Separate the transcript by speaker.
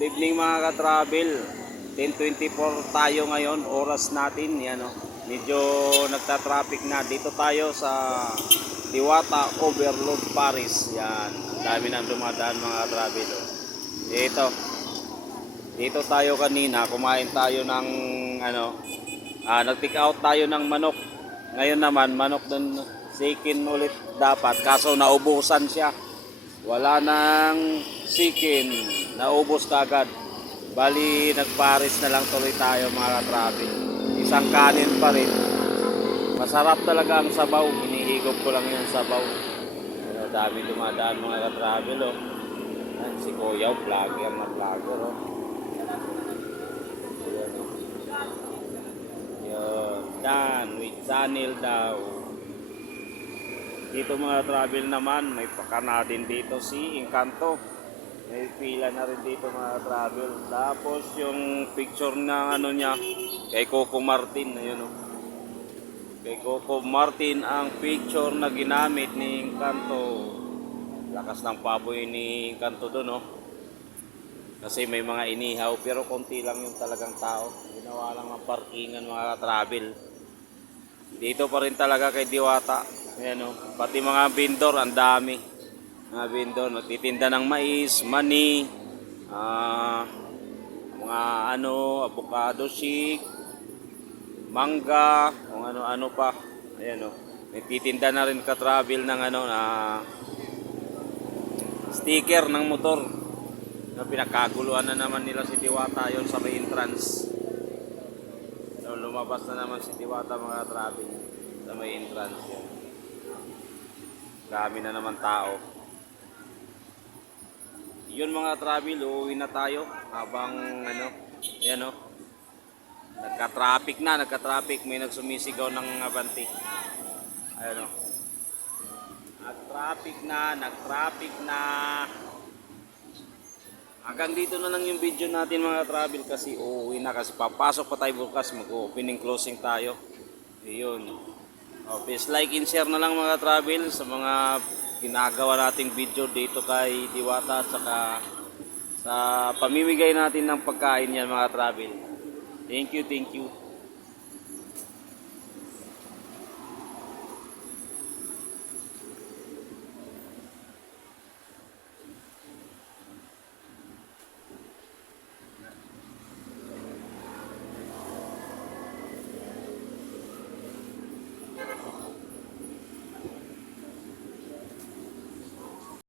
Speaker 1: Good evening mga ka-travel. 10.24 tayo ngayon. Oras natin. Yan o. Medyo nagta-traffic na. Dito tayo sa Diwata Overload Paris. Yan. Ang dami nang dumadaan mga ka-travel. oh. Dito. Dito tayo kanina. Kumain tayo ng ano. Ah, nag-pick out tayo ng manok. Ngayon naman, manok dun sikin ulit dapat. Kaso naubusan siya. Wala nang sikin, naubos kagad. Bali, nagparis na lang tuloy tayo mga ka-travel. Isang kanin pa rin. Masarap talaga ang sabaw. Hinihigop ko lang yung sabaw. Pero dami dumadaan mga ka-travel oh. Yan, si Kuya, vlogger na vlogger oh. Ayan, oh. Yun, Dan with Daniel daw. Dito mga travel naman, may pakana din dito si Encanto. May pila na rin dito mga travel. Tapos yung picture ng ano niya, kay Coco Martin, ayun oh. Kay Coco Martin ang picture na ginamit ni Encanto. Lakas ng paboy ni Encanto doon oh. Kasi may mga inihaw pero konti lang yung talagang tao. Ginawa lang ng parkingan mga travel. Dito pa rin talaga kay Diwata. Ayan o. Pati mga vendor, ang dami. Mga vendor, nagtitinda ng mais, mani, ah, mga ano, avocado shake, mangga, kung ano-ano pa. Ayan o. Nagtitinda na rin ka-travel ng ano, na sticker ng motor. Na pinakaguluhan na naman nila si Diwata yon sa may entrance. So, lumabas na naman si Diwata mga travel sa may entrance yan. Dami na naman tao. Yun mga travel, uuwi na tayo habang ano, yan o. Nagka-traffic na, nagka-traffic. May nagsumisigaw ng abanti. Ayan o. Nag-traffic na, nag-traffic na. Hanggang dito na lang yung video natin mga travel kasi uuwi na kasi papasok pa tayo bukas mag-opening closing tayo. Ayun. Oh, please like and share na lang mga travel sa mga ginagawa nating video dito kay Diwata at saka sa pamimigay natin ng pagkain yan mga travel. Thank you, thank you.